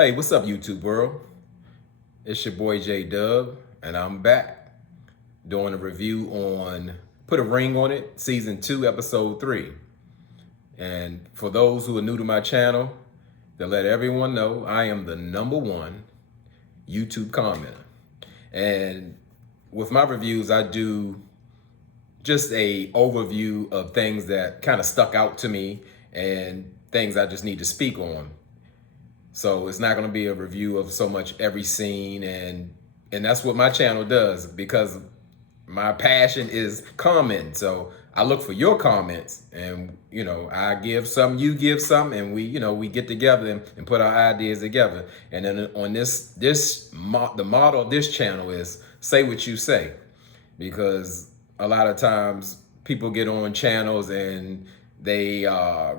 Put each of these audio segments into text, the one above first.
Hey, what's up, YouTube world? It's your boy JDUB, and I'm back doing a review on Put a Ring on It, Season 2, Episode 3. And for those who are new to my channel, to let everyone know, I am the #1 YouTube commenter. And with my reviews, I do just a overview of things that kind of stuck out to me and things I just need to speak on. So it's not going to be a review of so much every scene, and that's what my channel does because my passion is comment. So I look for your comments, and I give some, you give some, and we get together and put our ideas together. And then on the model of this channel is say what you say, because a lot of times people get on channels and they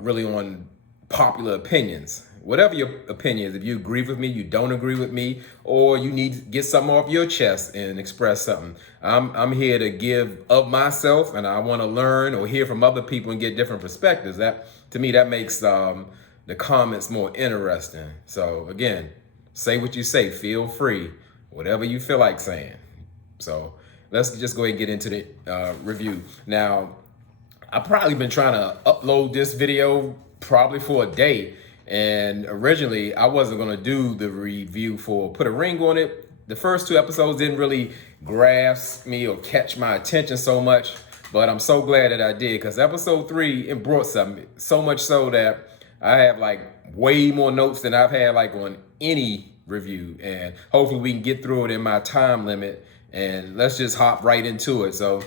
really on popular opinions. Whatever your opinion is, if you agree with me, you don't agree with me, or you need to get something off your chest and express something, I'm here to give of myself, and I want to learn or hear from other people and get different perspectives. That, to me, that makes the comments more interesting. So again, say what you say, feel free, whatever you feel like saying. So let's just go ahead and get into the review. Now, I've probably been trying to upload this video probably for a day. And originally, I wasn't going to do the review for Put a Ring on It. The first 2 episodes didn't really grasp me or catch my attention so much. But I'm so glad that I did, because episode 3, it brought something. So much so that I have like way more notes than I've had like on any review. And hopefully we can get through it in my time limit. And let's just hop right into it. So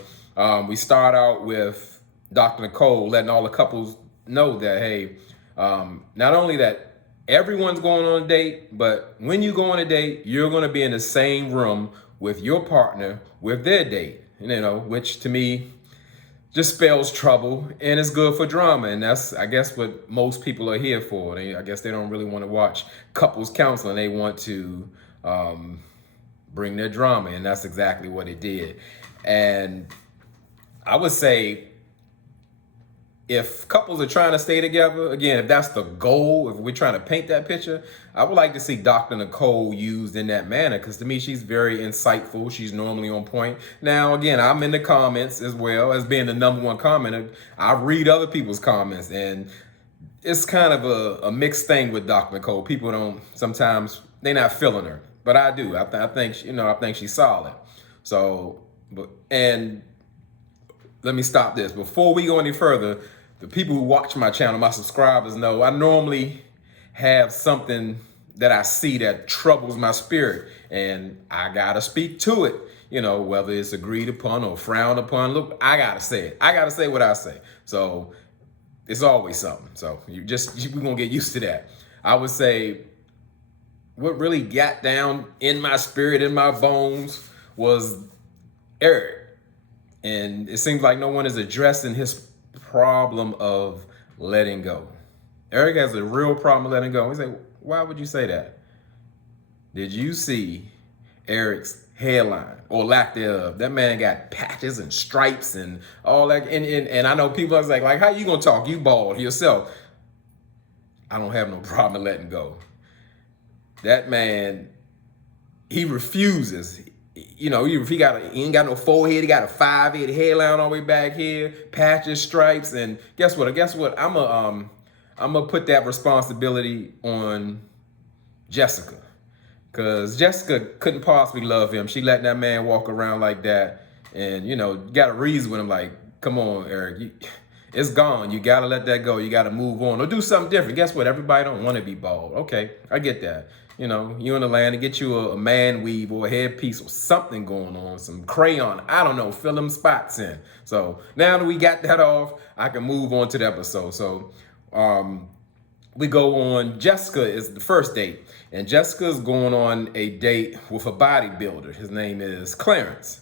we start out with Dr. Nicole letting all the couples know that, hey, not only that everyone's going on a date, but when you go on a date, you're going to be in the same room with your partner with their date, which to me just spells trouble, and it's good for drama. And that's, I guess, what most people are here for. I guess they don't really want to watch couples counseling. They want to bring their drama, and that's exactly what it did. And I would say, if couples are trying to stay together, again, if that's the goal, if we're trying to paint that picture, I would like to see Dr. Nicole used in that manner, because to me, she's very insightful. She's normally on point. Now, again, I'm in the comments as well as being the #1 commenter. I read other people's comments, and it's kind of a mixed thing with Dr. Nicole. People don't, sometimes they're not feeling her, but I do. I think she's solid. So, and let me stop this. Before we go any further, the people who watch my channel, my subscribers, know I normally have something that I see that troubles my spirit, and I gotta speak to it, whether it's agreed upon or frowned upon. Look, I gotta say it. I gotta say what I say. So it's always something. So we're gonna get used to that. I would say what really got down in my spirit, in my bones, was Eric. And it seems like no one is addressing his problem of letting go. Eric has a real problem letting go. He's like, why would you say that? Did you see Eric's hairline or lack thereof? That man got patches and stripes and all that. And I know people are like, how you gonna talk? You bald yourself. I don't have no problem letting go. That man, he refuses. He ain't got no forehead. He got a 5'8" hairline all the way back here, patches, stripes, and guess what? I'm gonna put that responsibility on Jessica, because Jessica couldn't possibly love him. She let that man walk around like that, and got to reason with him like, come on, Eric, it's gone. You gotta let that go. You gotta move on or do something different. Guess what? Everybody don't want to be bald. Okay, I get that. You in the land to get you a man weave or a headpiece or something going on, some crayon, I don't know, fill them spots in. So now that we got that off, I can move on to the episode. So we go on, Jessica is the first date, and Jessica's going on a date with a bodybuilder. His name is Clarence.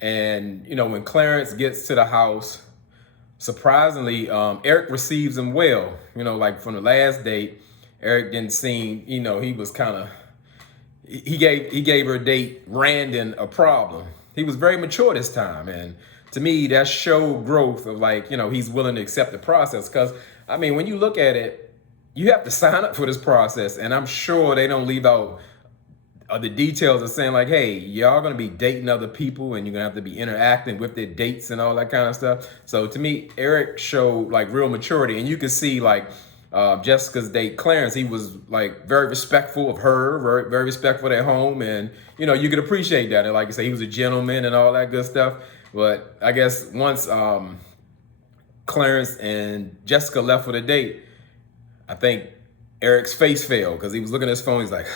And when Clarence gets to the house, surprisingly, Eric receives him well. Like from the last date, Eric didn't seem, he was kind of, he gave her date Randon a problem. He was very mature this time. And to me, that showed growth of he's willing to accept the process. Because, when you look at it, you have to sign up for this process, and I'm sure they don't leave out the details of saying like, hey, y'all gonna be dating other people and you're gonna have to be interacting with their dates and all that kind of stuff. So to me, Eric showed like real maturity, and you can see like Jessica's date Clarence, he was like very respectful of her, very respectful at home, and you could appreciate that. And like I say, he was a gentleman and all that good stuff. But I guess once Clarence and Jessica left for the date, I think Eric's face fell because he was looking at his phone. He's like,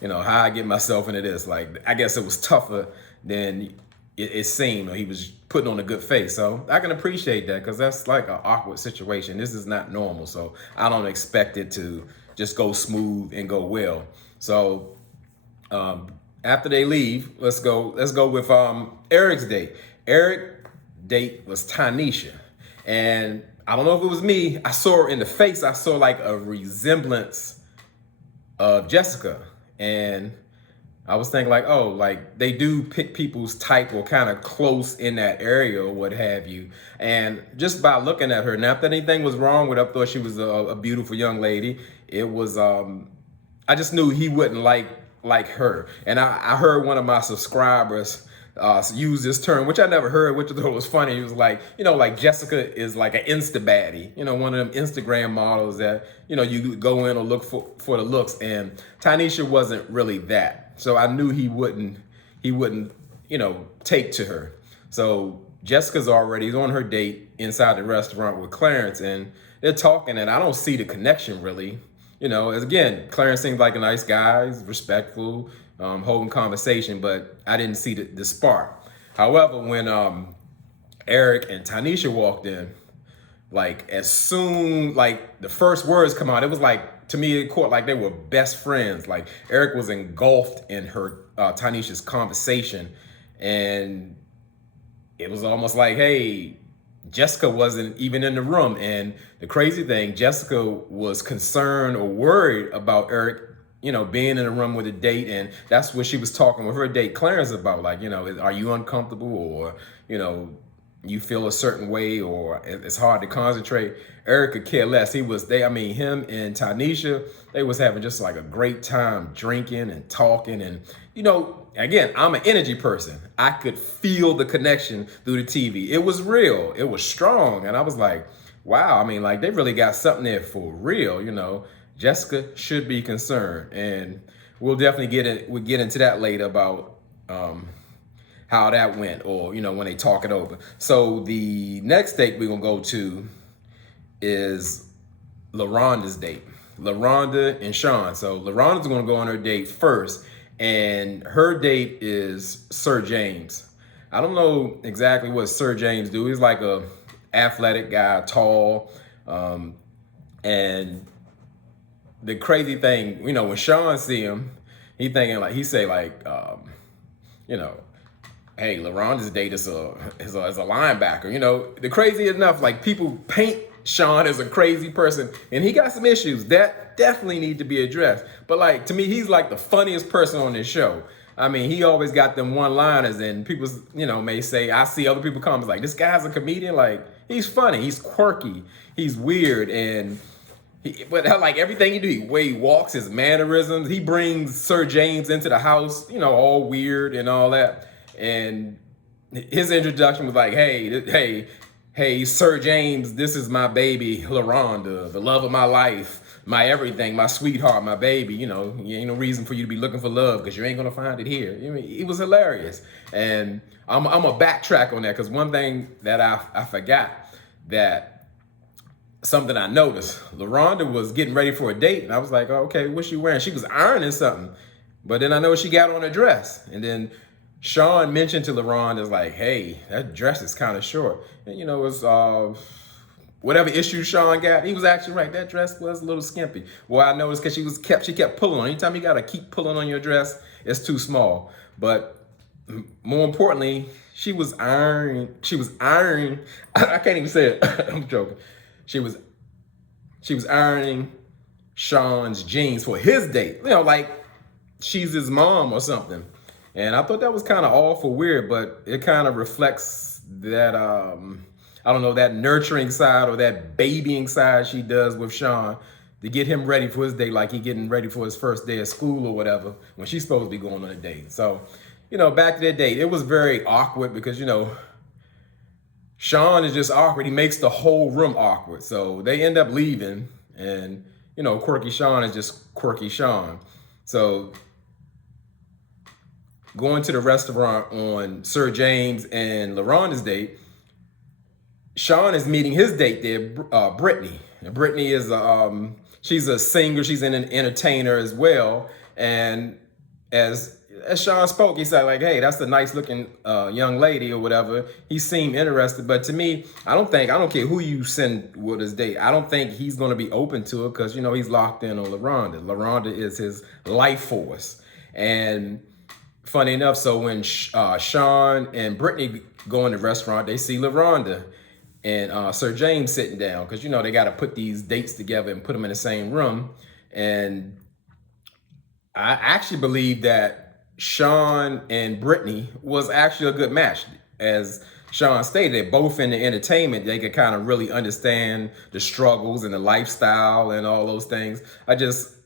how I get myself into this? Like, I guess it was tougher than it seemed, or he was putting on a good face. So I can appreciate that because that's like an awkward situation. This is not normal. So I don't expect it to just go smooth and go well. So after they leave, let's go with Eric's date. Eric's date was Tanisha. And I don't know if it was me, I saw her in the face. I saw like a resemblance of Jessica. And I was thinking like, oh, like they do pick people's type or kind of close in that area or what have you. And just by looking at her, not that anything was wrong with her, I thought she was a beautiful young lady. It was, I just knew he wouldn't like her. And I heard one of my subscribers use this term, which I never heard, which I thought was funny. He was like, like Jessica is like an Insta baddie, one of them Instagram models that, you go in or look for the looks. And Tanisha wasn't really that. So I knew he wouldn't, take to her. So Jessica's already on her date inside the restaurant with Clarence, and they're talking, and I don't see the connection really. As again, Clarence seems like a nice guy, he's respectful, holding conversation, but I didn't see the spark. However, when Eric and Tanisha walked in, like as soon like the first words come out, it was like, to me, it caught like they were best friends. Like Eric was engulfed in her Tanisha's conversation, and it was almost like, hey, Jessica wasn't even in the room. And the crazy thing, Jessica was concerned or worried about Eric, being in the room with a date. And that's what she was talking with her date Clarence about. Like, are you uncomfortable, or, you feel a certain way, or it's hard to concentrate? Eric could care less. Him and Tanisha, they was having just like a great time drinking and talking. And, again, I'm an energy person. I could feel the connection through the TV. It was real. It was strong. And I was like, wow, like they really got something there for real, Jessica should be concerned. And we'll definitely we'll get into that later about how that went, or, when they talk it over. So the next date we're going to go to is LaRonda's date. LaRonda and Sean. So LaRonda's going to go on her date first, and her date is Sir James. I don't know exactly what Sir James do. He's like a athletic guy, tall, and the crazy thing, when Sean see him, he say hey, LaRonda's date is a linebacker. The crazy enough, like people paint Sean as a crazy person, and he got some issues that definitely need to be addressed. But like, to me, he's like the funniest person on this show. He always got them one-liners, and people, may say, I see other people comments like, this guy's a comedian. Like, he's funny, he's quirky, he's weird, and but like everything he do, the way he walks, his mannerisms, he brings Sir James into the house, all weird and all that. And his introduction was like, hey, Sir James, this is my baby, LaRonda, the love of my life, my everything, my sweetheart, my baby. You ain't no reason for you to be looking for love because you ain't going to find it here. It was hilarious. And I'm a backtrack on that, because one thing that I forgot, that something I noticed, LaRonda was getting ready for a date, and I was like, oh, okay, what's she wearing? She was ironing something. But then I know she got on a dress. And then Sean mentioned to LaRonda, like, hey, that dress is kind of short. And, it's whatever issue Sean got, he was actually right. That dress was a little skimpy. Well, I noticed because she kept pulling on. Anytime you got to keep pulling on your dress, it's too small. But more importantly, she was ironing. I can't even say it. I'm joking. She was ironing Sean's jeans for his date. Like she's his mom or something. And I thought that was kind of awful weird, but it kind of reflects that, I don't know, that nurturing side or that babying side she does with Sean. to get him ready for his date, like he getting ready for his first day of school or whatever, when she's supposed to be going on a date. So, back to their date, it was very awkward because, Sean is just awkward. He makes the whole room awkward. So they end up leaving, and, quirky Sean is just quirky Sean. So going to the restaurant on Sir James and LaRonda's date, Sean is meeting his date there, Brittany. And Brittany is she's a singer, she's an entertainer as well. And as Sean spoke, he said, like, hey, that's a nice looking young lady or whatever. He seemed interested, but to me, I don't care who you send with his date, I don't think he's going to be open to it because, he's locked in on LaRonda. LaRonda is his life force. And funny enough, so when Sean and Brittany go in the restaurant, they see LaRonda and Sir James sitting down because, they got to put these dates together and put them in the same room. And I actually believe that Sean and Brittany was actually a good match. As Sean stated, they're both in the entertainment. They could kind of really understand the struggles and the lifestyle and all those things. I just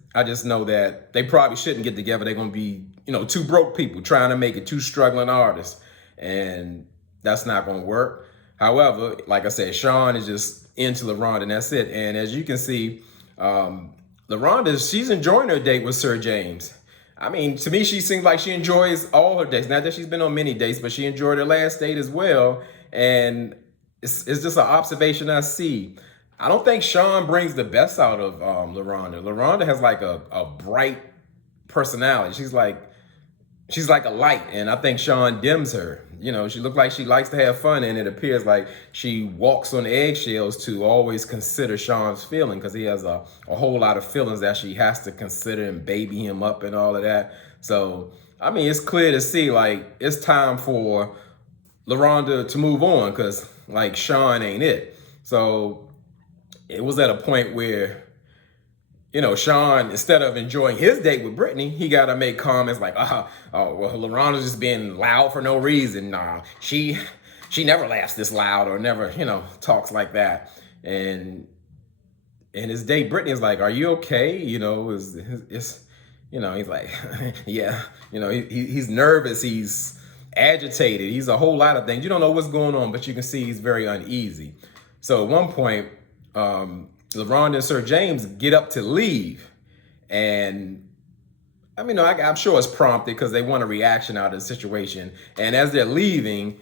know that they probably shouldn't get together. They're going to be, two broke people trying to make it, two struggling artists. And that's not going to work. However, like I said, Sean is just into LaRonda, and that's it. And as you can see, LaRonda, she's enjoying her date with Sir James. I mean, to me, she seems like she enjoys all her dates. Not that she's been on many dates, but she enjoyed her last date as well. And it's just an observation I see. I don't think Sean brings the best out of LaRonda. LaRonda has like a bright personality. She's like a light, and I think Sean dims her. She looks like she likes to have fun, and it appears like she walks on eggshells to always consider Sean's feeling because he has a whole lot of feelings that she has to consider and baby him up and all of that. So, I mean, it's clear to see, like, it's time for LaRonda to move on because, like, Sean ain't it. So it was at a point where, Sean, instead of enjoying his date with Brittany, he got to make comments like, well, LaRonda's just being loud for no reason. Nah, she never laughs this loud or never, talks like that. And his date, Brittany, is like, are you okay? He's like, yeah, he's nervous. He's agitated. He's a whole lot of things. You don't know what's going on, but you can see he's very uneasy. So at one point, LaRonda and Sir James get up to leave. And I mean, I'm sure it's prompted because they want a reaction out of the situation. And as they're leaving,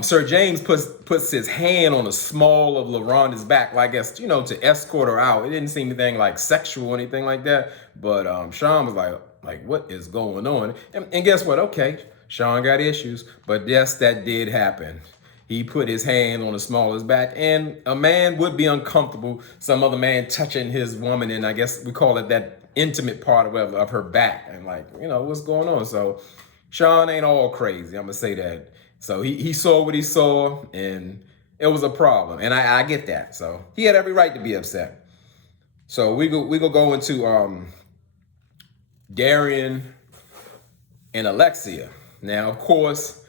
Sir James puts his hand on the small of LaRonda's back, like, to escort her out. It didn't seem anything like sexual or anything like that. But Sean was like, what is going on? And guess what? Okay, Sean got issues. But yes, that did happen. He put his hand on the small of his back, and a man would be uncomfortable, some other man touching his woman, and I guess we call it that intimate part of her back, and like, what's going on? So Sean ain't all crazy, I'm gonna say that. So he saw what he saw, and it was a problem, and I get that. So he had every right to be upset. So we go into Darian and Alexia. Now, of course,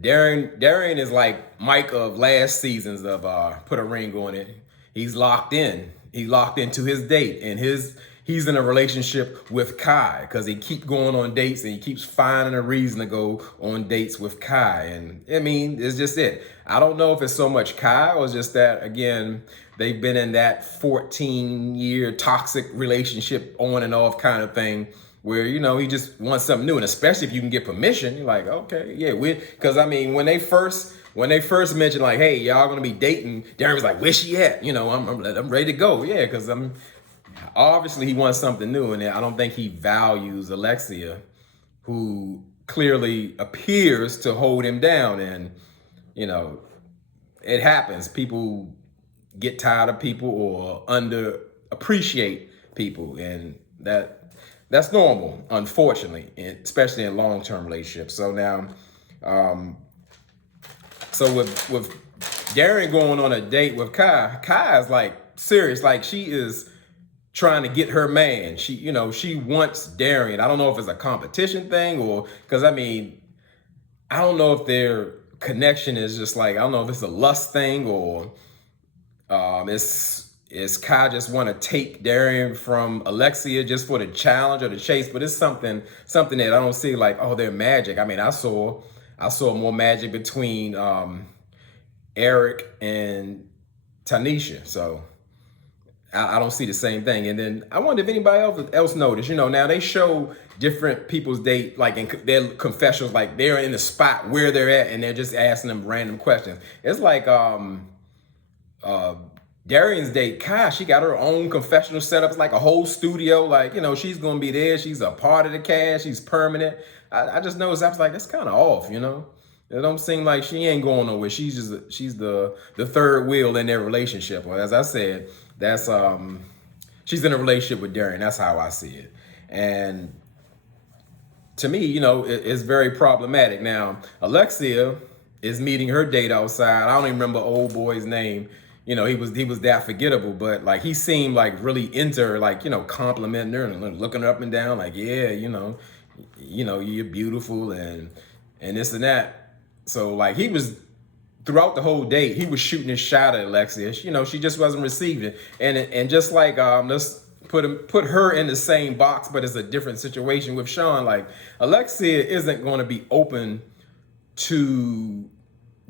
Darian is like Mike of last seasons of Put a Ring on It. He's locked in. He locked into his date, and he's in a relationship with Kai because he keeps going on dates and he keeps finding a reason to go on dates with Kai. And I mean, it's just it. I don't know if it's so much Kai or just that, again, they've been in that 14-year toxic relationship on and off kind of thing, where, he just wants something new. And especially if you can get permission, you're like, okay, yeah, because I mean, when they first mentioned like, hey, y'all gonna be dating, Darren was like, where's she at? I'm ready to go. Yeah, because obviously he wants something new, and I don't think he values Alexia, who clearly appears to hold him down. And, it happens. People get tired of people or underappreciate people, and that's normal, unfortunately, especially in long-term relationships. So now, so with Darren going on a date with Kai is like serious. Like, she is trying to get her man. She wants Darian. I don't know if it's a competition thing or, because I mean, I don't know if their connection is just like, I don't know if it's a lust thing or it's is Kai just want to take Darian from Alexia just for the challenge or the chase? But it's something that I don't see like, oh, they're magic. I mean, I saw more magic between Eric and Tanisha. So I don't see the same thing. And then I wonder if anybody else noticed, you know, now they show different people's date, like in their confessionals, like they're in the spot where they're at and they're just asking them random questions. It's like Darian's date, Kai, she got her own confessional setup. It's like a whole studio. Like, you know, she's going to be there. She's a part of the cast. She's permanent. I just noticed, I was like, that's kind of off, you know? It don't seem like she ain't going nowhere. She's the third wheel in their relationship. Well, as I said, that's she's in a relationship with Darian. That's how I see it. And to me, you know, it's very problematic. Now, Alexia is meeting her date outside. I don't even remember old boy's name. You know, he was that forgettable, but like he seemed like really into her, like, you know, complimenting her and looking her up and down, like, yeah, you know, you're beautiful and this and that. So like he was throughout the whole date, he was shooting his shot at Alexia. You know, she just wasn't receiving it. And just like let's put her in the same box, but it's a different situation with Sean. Like Alexia isn't going to be open to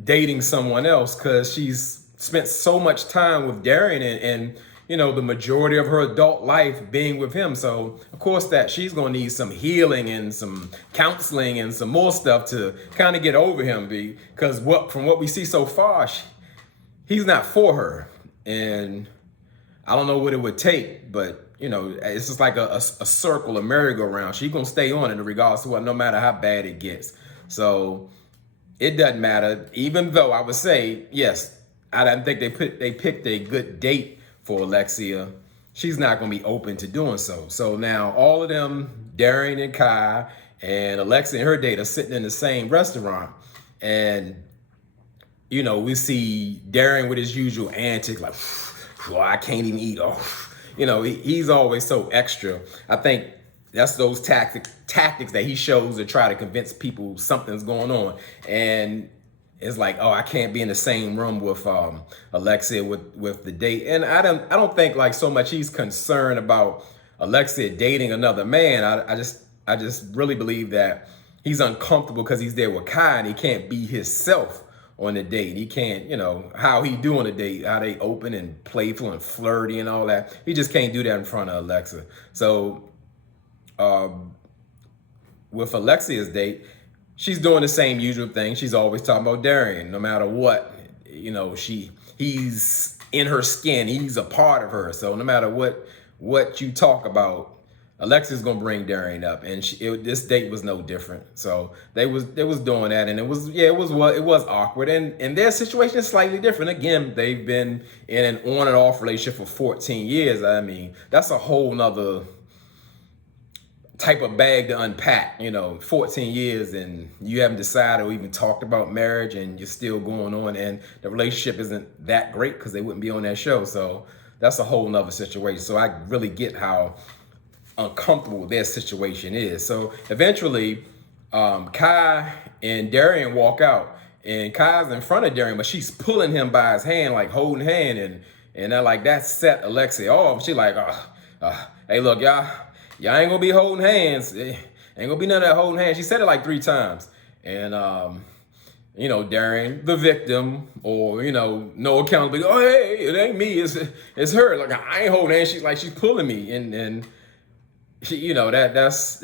dating someone else because she's spent so much time with Darian and you know, the majority of her adult life being with him. So of course that she's gonna need some healing and some counseling and some more stuff to kind of get over him, because from what we see so far, he's not for her. And I don't know what it would take, but you know, it's just like a circle, a merry-go-round. She's gonna stay on in regards to what, no matter how bad it gets. So it doesn't matter, even though I would say, yes, I didn't think they picked a good date for Alexia. She's not going to be open to doing so. So now all of them, Darian and Kai and Alexia and her date, are sitting in the same restaurant. And, you know, we see Darian with his usual antics, like, oh, I can't even eat. Oh, you know, he's always so extra. I think that's those tactics that he shows to try to convince people something's going on. And it's like, oh, I can't be in the same room with Alexia with the date. And I don't think like so much he's concerned about Alexia dating another man. I just really believe that he's uncomfortable because he's there with Kai and he can't be himself on the date. He can't, you know, how he do on a date, how they open and playful and flirty and all that. He just can't do that in front of Alexia. So with Alexia's date, she's doing the same usual thing. She's always talking about Darian, no matter what. You know, he's in her skin. He's a part of her. So no matter what you talk about, Alexia's gonna bring Darian up, and this date was no different. So they was doing that, and it was awkward. And their situation is slightly different. Again, they've been in an on and off relationship for 14 years. I mean, that's a whole nother type of bag to unpack, you know, 14 years and you haven't decided or even talked about marriage and you're still going on and the relationship isn't that great because they wouldn't be on that show. So that's a whole nother situation. So I really get how uncomfortable their situation is. So eventually Kai and Darian walk out and Kai's in front of Darian, but she's pulling him by his hand, like holding hand, and that set Alexia off. She like, hey, look, y'all ain't gonna be holding hands. Ain't gonna be none of that holding hands. She said it like 3 times. And, you know, Darian, the victim, or, you know, no accountability. Oh, hey, it ain't me, it's her. Like, I ain't holding hands. She's pulling me. And she, you know, that's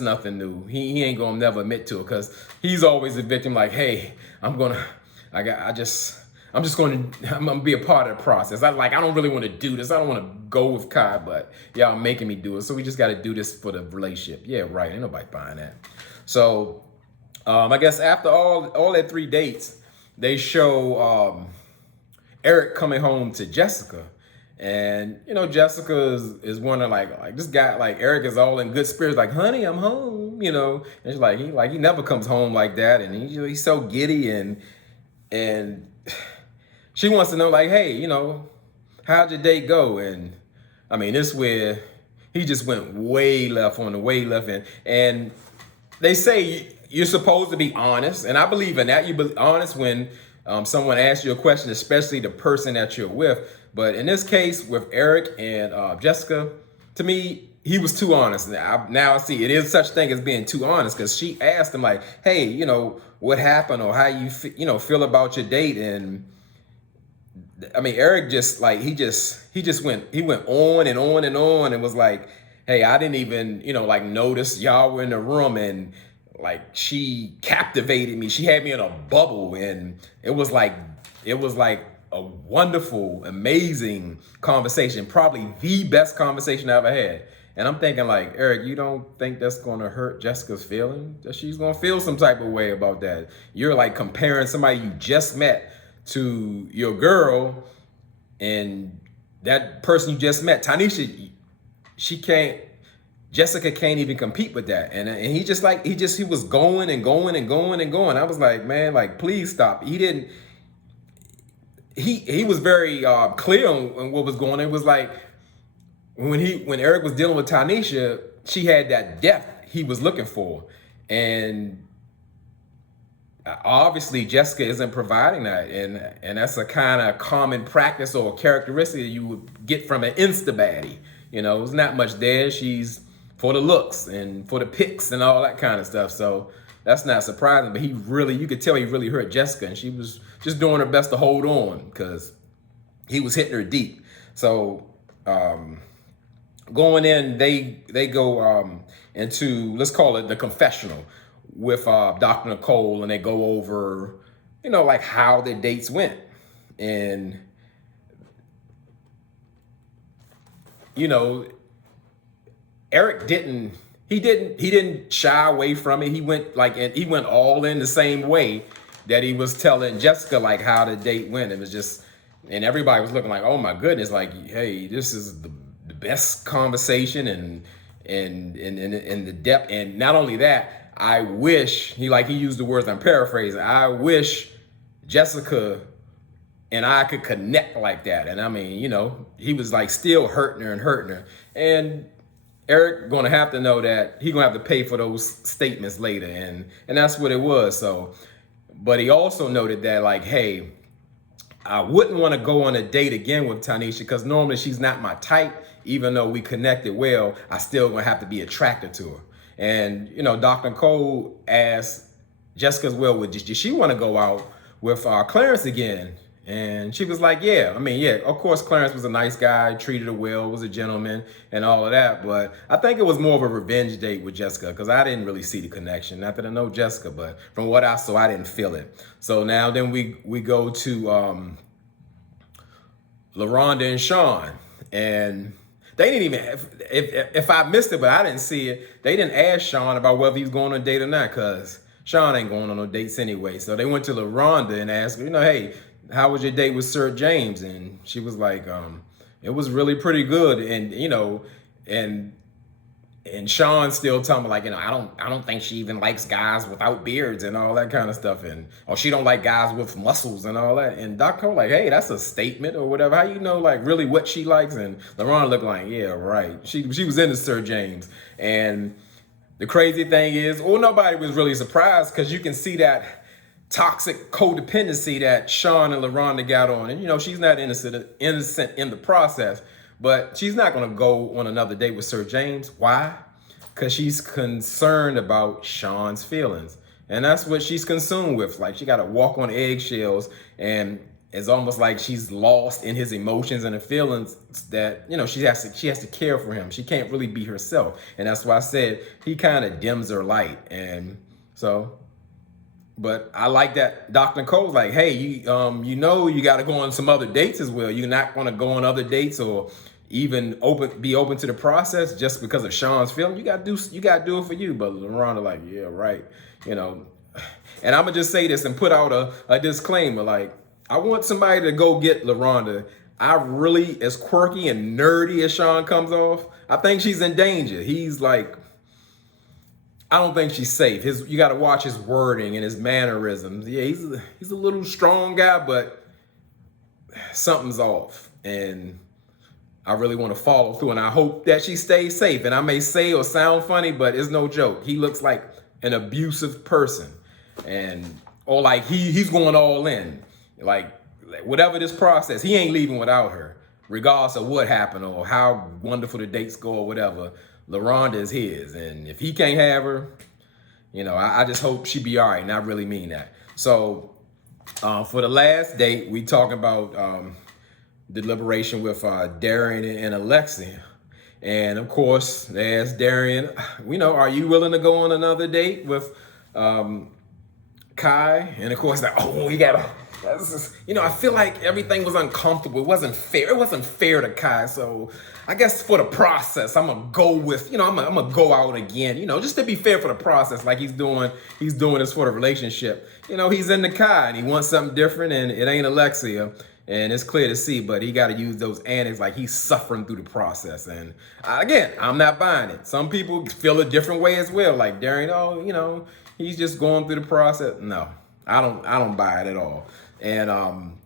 nothing new. He ain't gonna never admit to it because he's always the victim. Like, hey, I'm gonna be a part of the process. I don't really want to do this. I don't want to go with Kai, but y'all making me do it. So we just got to do this for the relationship. Yeah, right. Ain't nobody buying that. So I guess after all that 3 dates, they show Eric coming home to Jessica. And, you know, Jessica is wondering like this guy, like Eric is all in good spirits, like, honey, I'm home, you know. And she's like, he never comes home like that. And he's so giddy and she wants to know, like, hey, you know, how'd your date go? And I mean, this is where he just went way left on the way left end. And they say you're supposed to be honest, and I believe in that. You be honest when someone asks you a question, especially the person that you're with. But in this case, with Eric and Jessica, to me, he was too honest. Now I see it is such thing as being too honest, because she asked him like, "Hey, what happened, or how you feel about your date?" And I mean, Eric just like he went on and on and on, and was like, "Hey, I didn't even like notice y'all were in the room, and like she captivated me. She had me in a bubble, and it was like a wonderful, amazing conversation, probably the best conversation I ever had." And I'm thinking like, Eric, you don't think that's going to hurt Jessica's feelings? That she's going to feel some type of way about that? You're like comparing somebody you just met to your girl, and that person you just met, Tanisha, Jessica can't even compete with that. And he was going and going and going and going. I was like, man, like, please stop. He was very clear on what was going on. It was like when Eric was dealing with Tanisha, she had that depth he was looking for. And obviously Jessica isn't providing that, and that's a kind of common practice or characteristic that you would get from an insta baddie. There's not much there. She's for the looks and for the pics and all that kind of stuff. So that's not surprising. But you could tell he really hurt Jessica, and she was just doing her best to hold on because he was hitting her deep. So going in, they go into, let's call it the confessional, with Dr. Nicole, and they go over, like how the dates went. And, Eric didn't shy away from it. He went all in the same way that he was telling Jessica, like how the date went. It was just, and everybody was looking like, oh my goodness, like, hey, this is the best conversation and the depth. And not only that, I wish, he used the words, I'm paraphrasing, I wish Jessica and I could connect like that. And I mean, he was like still hurting her. And Eric gonna have to know that he gonna have to pay for those statements later. And that's what it was. So, but he also noted that like, hey, I wouldn't want to go on a date again with Tanisha, because normally she's not my type. Even though we connected well, I still gonna have to be attracted to her. And, Dr. Cole asked Jessica as well, did she want to go out with Clarence again? And she was like, yeah. I mean, yeah, of course, Clarence was a nice guy, treated her well, was a gentleman and all of that. But I think it was more of a revenge date with Jessica, because I didn't really see the connection. Not that I know Jessica, but from what I saw, I didn't feel it. So now then we go to LaRonda and Sean. And they didn't even, if I missed it, but I didn't see it, they didn't ask Sean about whether he was going on a date or not, because Sean ain't going on no dates anyway. So they went to LaRonda and asked, hey, how was your date with Sir James? And she was like, it was really pretty good. And and Sean still telling me like, I don't think she even likes guys without beards and all that kind of stuff. And, or she don't like guys with muscles and all that. And Dr. Cole like, hey, that's a statement or whatever. How you know like really what she likes? And LaRon looked like, yeah, right. She was into Sir James. And the crazy thing is, nobody was really surprised, because you can see that toxic codependency that Sean and LaRonda got on. And, she's not innocent in the process. But she's not going to go on another date with Sir James. Why? Because she's concerned about Sean's feelings. And that's what she's consumed with. Like, she got to walk on eggshells, and it's almost like she's lost in his emotions and the feelings that, she has to care for him. She can't really be herself. And that's why I said he kind of dims her light. And so, but I like that Dr. Cole's like, hey, you got to go on some other dates as well. You're not going to go on other dates or even be open to the process just because of Sean's feeling. You got to do it for you. But LaRonda like, yeah, right. And I'm gonna just say this and put out a disclaimer. Like, I want somebody to go get LaRonda. I really, as quirky and nerdy as Sean comes off, I think she's in danger. He's like, I don't think she's safe. You got to watch his wording and his mannerisms. Yeah, he's a little strong guy, but something's off. And I really want to follow through, and I hope that she stays safe. And I may say or sound funny, but it's no joke. He looks like an abusive person, or like he's going all in. Like whatever this process, he ain't leaving without her, regardless of what happened or how wonderful the dates go or whatever. LaRonda is his, and if he can't have her, I just hope she be all right, and I really mean that. So for the last date, we talking about the deliberation with Darian and Alexia. And of course, they asked Darian, are you willing to go on another date with Kai? And of course, we gotta. I feel like everything was uncomfortable. It wasn't fair. It wasn't fair to Kai. So I guess for the process, I'm gonna go with, I'm gonna go out again. Just to be fair for the process, like he's doing this for the relationship. He's into Kai and he wants something different, and it ain't Alexia. And it's clear to see, but he got to use those antics like he's suffering through the process. And again, I'm not buying it. Some people feel a different way as well. Like Darian, he's just going through the process. No, I don't buy it at all. And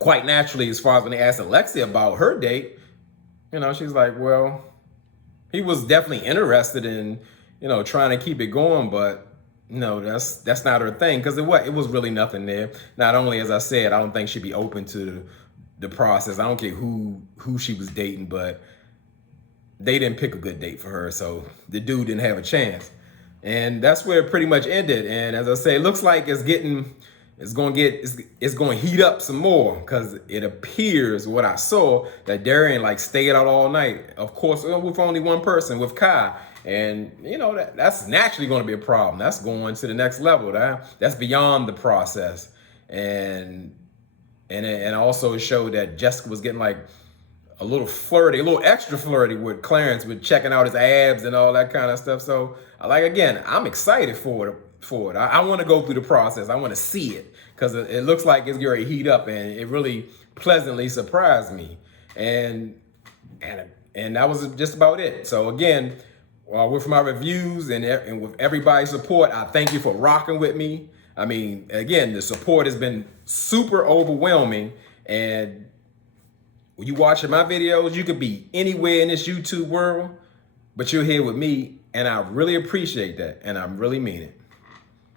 quite naturally, as far as when they asked Alexia about her date, she's like, well, he was definitely interested in, trying to keep it going, but no, that's not her thing, because it was really nothing there. Not only, as I said, I don't think she'd be open to the process. I don't care who she was dating, but they didn't pick a good date for her, so the dude didn't have a chance. And that's where it pretty much ended. And as I say, it looks like it's going to heat up some more, because it appears, what I saw, that Darian stayed out all night. Of course, with only one person, with Kai. And that's naturally going to be a problem. That's going to the next level. That's beyond the process. And also it showed that Jessica was getting a little flirty, a little extra flirty with Clarence, with checking out his abs and all that kind of stuff. So again, I'm excited for it. I want to go through the process. I want to see it, because it looks like it's going to heat up, and it really pleasantly surprised me. And that was just about it. So again, with my reviews and with everybody's support, I thank you for rocking with me. I mean, again, the support has been super overwhelming. And when you watching my videos, you could be anywhere in this YouTube world, but you're here with me. And I really appreciate that. And I really mean it.